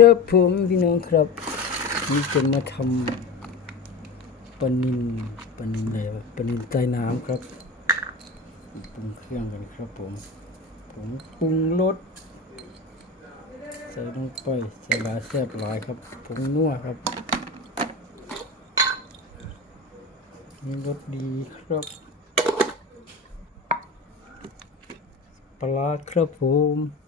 ครับผมพี่น้องครับนี่จะมาทำปลานินปลานินอะไรวะปลานินใต้น้ำครับปรุงเครื่องกันครับผมผมปรุงรสใส่ลงไปใส่หลายแซ่บหลายครับผงนัวครับนี่รสดีครับปลาครับผม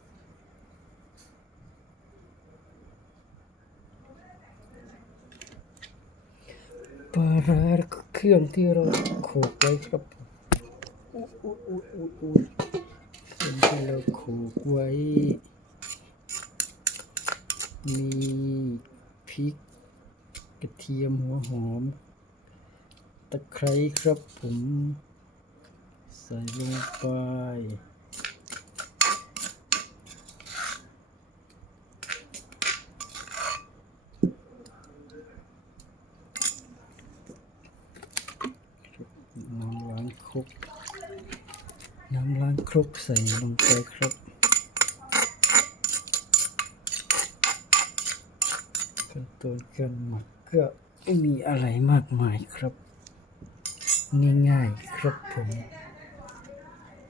ปลาร้าแล้วก็เครื่องที่เราโขลกไว้ครับอุ๊ยอุ๊ยอุ๊ยอุ๊ยอุ๊ยเครื่องที่เราโขลกไว้ มีพริก กระเทียมหัวหอม ตะไคร้ครับผม ใส่ลงไป น้ำล้างค รกน้ำล้างครกใส่ลงไปครับ ขั้นตอนการหมักก็ไม่มีอะไรมากมายครับ ง่ายๆครับผม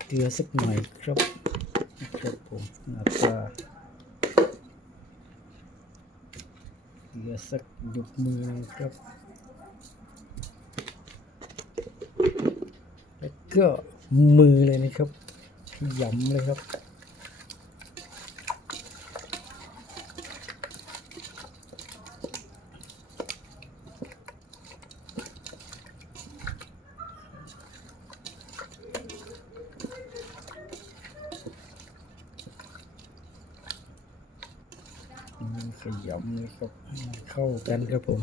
เกลือสักหน่อยครับครับผมหน้าตาเกลือสักหยุบมือครับ แล้ว ก็มือเลยนะครับขยำเลยครับ ขยำเลยครับ เข้ากันครับผม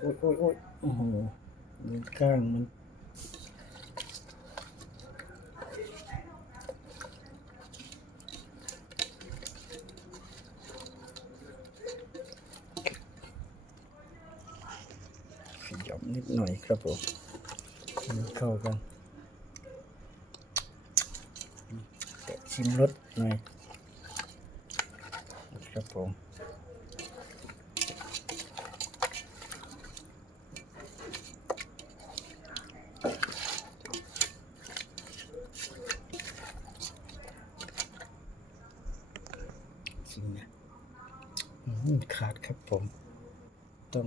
โอ๊ยโอ๊ยโอ๊ยโอ้โหมันก้างมันขยำนิดหน่อยครับผมมันเข้ากันแตะชิมรสหน่อยครับผม จริงนะอื้อหือ ขาดครับผม ต้อง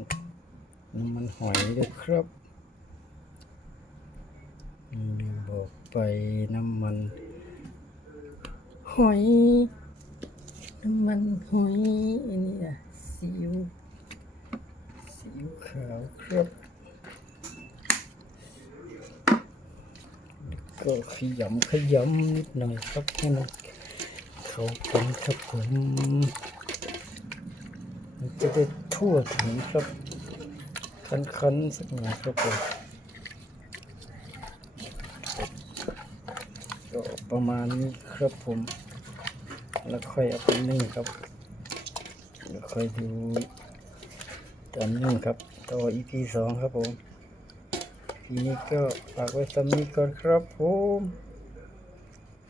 น้ำมันหอยด้วยครับลืมบอกไปน้ำมัน หอย น้ำมันหอยอันนี้อะซีอิ๊วซีอิ๊วขาวครับก็ขยำขยำนิดหน่อยครับให้มันเข้ากันครับผม จะได้ทั่วถึงครับคันๆสักหน่อยครับผมก็ประมาณนี้ครับผม แล้วค่อยเอาไปนึ่งครับแล้วค่อยดูตอนนึ่งครับต่อ EP สองครับผมทีนี้ก็ฝากไว้สำนี้ก่อนครับผม